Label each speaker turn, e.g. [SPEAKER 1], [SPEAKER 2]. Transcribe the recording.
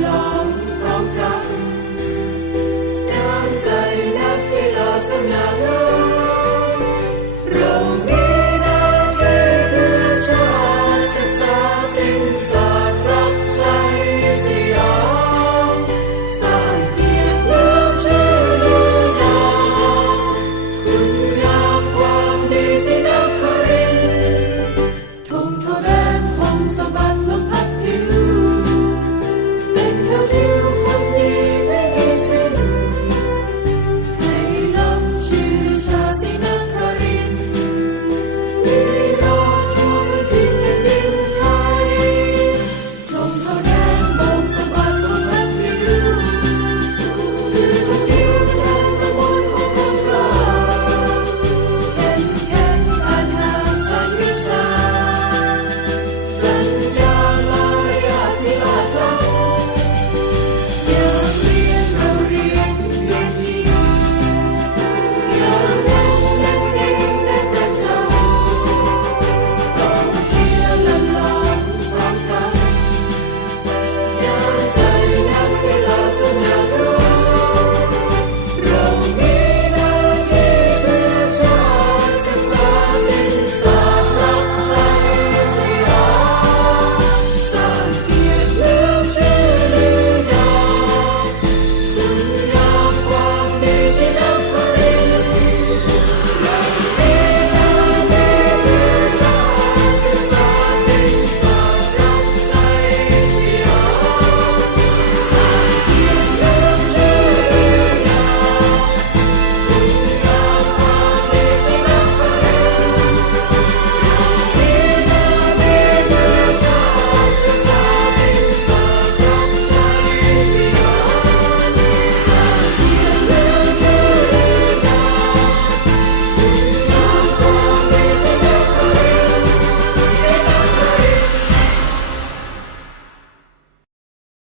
[SPEAKER 1] love.